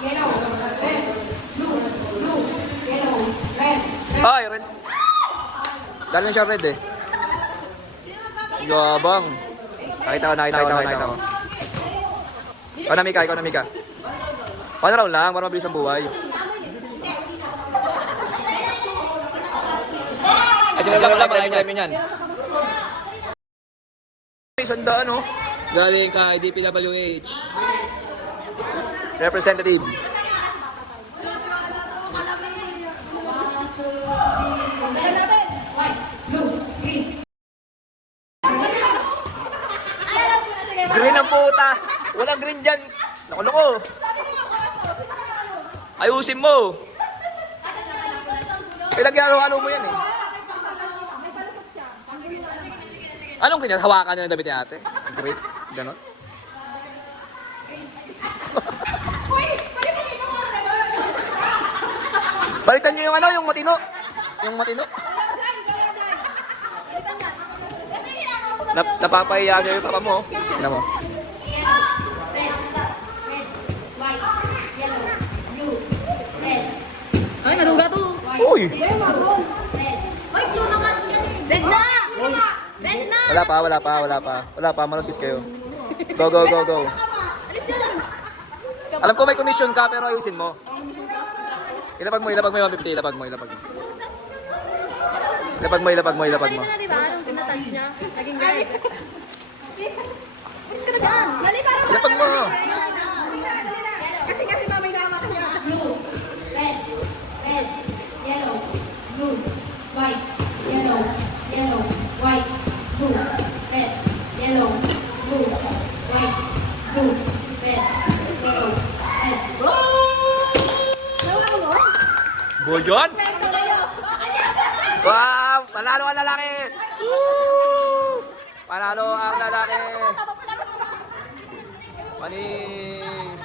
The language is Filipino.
yellow, red, blue, blue, yellow, red, red. Ay, red. Dali na siya red eh. Yabang. Nakita ko. Ikaw na Mika. One round lang, para mabilis ang buhay. Ay, sila lang, marami yan. Sandaan, no? Galing kay DPWH. Representative. White, blue, green. Green ang puta. Walang green dyan. Nakuloko. Ayusin mo. Pinagyaro-ano mo yan eh. Anong ganyan? Hawakan nyo ng damit ni ate? Great. Ganon. Balitan nyo yung ano, yung matino. Yung matino. Napapahiya sa'yo yung papa mo. Tignan mo. Ay, naduga to. Uy! Red na kasi yan eh. Red na! Red na! Wala pa. Managis kayo. Go. Alis yan! Alam ko may commission ka, pero ayusin mo. Ilapag mo yung 150. Ilapag mo. Red na, di ba? Nung tinatouch niya, naging red. Alis ka na dyan! Ilapag mo. Kasi mamay namak niya. Blue, red, yellow, blue, white, yellow, white, blue, red, yellow, blue, white, blue, red, yellow, red. Boyon? Wow! Panalo ang lalaki! Woo! Panalo ang lalaki! Panis!